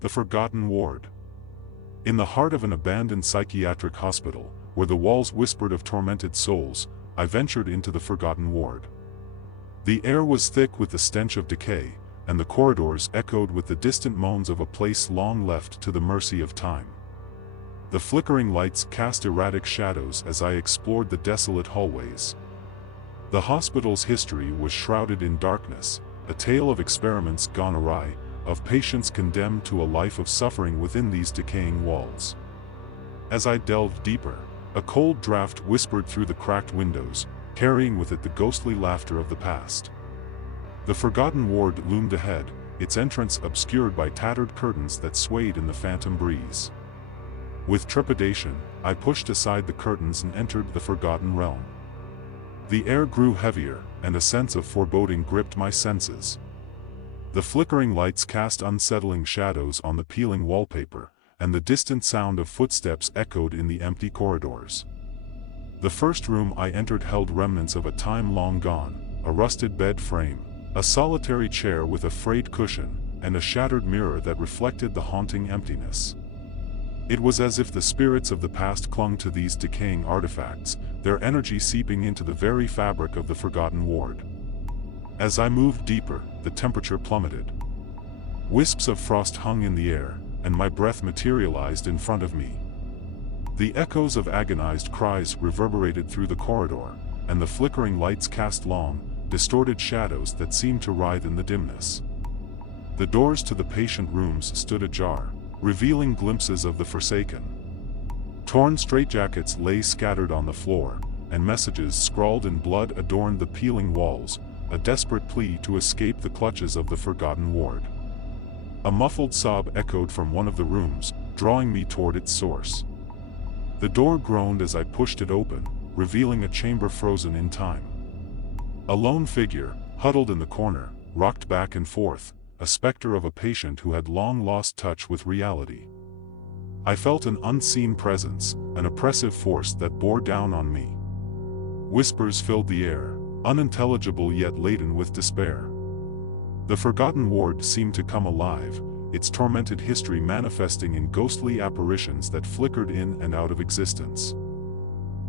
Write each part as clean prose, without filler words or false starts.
The Forgotten Ward. In the heart of an abandoned psychiatric hospital, where the walls whispered of tormented souls, I ventured into the Forgotten Ward. The air was thick with the stench of decay, and the corridors echoed with the distant moans of a place long left to the mercy of time. The flickering lights cast erratic shadows as I explored the desolate hallways. The hospital's history was shrouded in darkness, a tale of experiments gone awry, of patients condemned to a life of suffering within these decaying walls. As I delved deeper, a cold draft whispered through the cracked windows, carrying with it the ghostly laughter of the past. The Forgotten Ward loomed ahead, its entrance obscured by tattered curtains that swayed in the phantom breeze. With trepidation, I pushed aside the curtains and entered the Forgotten Realm. The air grew heavier, and a sense of foreboding gripped my senses. The flickering lights cast unsettling shadows on the peeling wallpaper, and the distant sound of footsteps echoed in the empty corridors. The first room I entered held remnants of a time long gone, a rusted bed frame, a solitary chair with a frayed cushion, and a shattered mirror that reflected the haunting emptiness. It was as if the spirits of the past clung to these decaying artifacts, their energy seeping into the very fabric of the Forgotten Ward. As I moved deeper, the temperature plummeted. Wisps of frost hung in the air, and my breath materialized in front of me. The echoes of agonized cries reverberated through the corridor, and the flickering lights cast long, distorted shadows that seemed to writhe in the dimness. The doors to the patient rooms stood ajar, revealing glimpses of the forsaken. Torn straitjackets lay scattered on the floor, and messages scrawled in blood adorned the peeling walls, a desperate plea to escape the clutches of the Forgotten Ward. A muffled sob echoed from one of the rooms, drawing me toward its source. The door groaned as I pushed it open, revealing a chamber frozen in time. A lone figure, huddled in the corner, rocked back and forth, a specter of a patient who had long lost touch with reality. I felt an unseen presence, an oppressive force that bore down on me. Whispers filled the air, unintelligible yet laden with despair. The Forgotten Ward seemed to come alive, its tormented history manifesting in ghostly apparitions that flickered in and out of existence.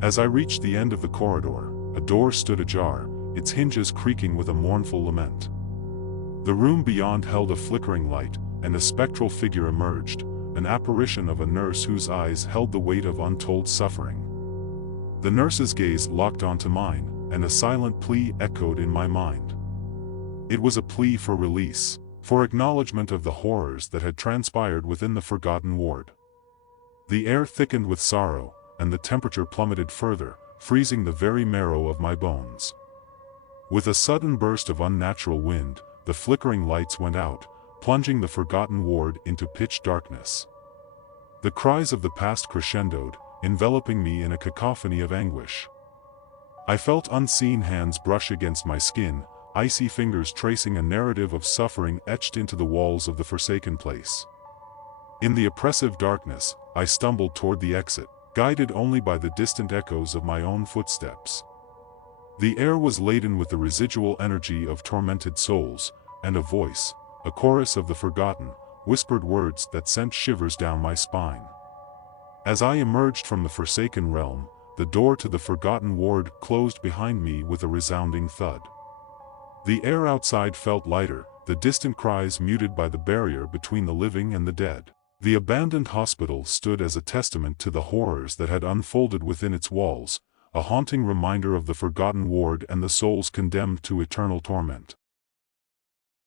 As I reached the end of the corridor, a door stood ajar, its hinges creaking with a mournful lament. The room beyond held a flickering light, and a spectral figure emerged, an apparition of a nurse whose eyes held the weight of untold suffering. The nurse's gaze locked onto mine, and a silent plea echoed in my mind. It was a plea for release, for acknowledgement of the horrors that had transpired within the Forgotten Ward. The air thickened with sorrow, and the temperature plummeted further, freezing the very marrow of my bones. With a sudden burst of unnatural wind, the flickering lights went out, plunging the Forgotten Ward into pitch darkness. The cries of the past crescendoed, enveloping me in a cacophony of anguish. I felt unseen hands brush against my skin, icy fingers tracing a narrative of suffering etched into the walls of the forsaken place. In the oppressive darkness, I stumbled toward the exit, guided only by the distant echoes of my own footsteps. The air was laden with the residual energy of tormented souls, and a voice, a chorus of the forgotten, whispered words that sent shivers down my spine. As I emerged from the forsaken realm, the door to the Forgotten Ward closed behind me with a resounding thud. The air outside felt lighter, the distant cries muted by the barrier between the living and the dead. The abandoned hospital stood as a testament to the horrors that had unfolded within its walls, a haunting reminder of the Forgotten Ward and the souls condemned to eternal torment.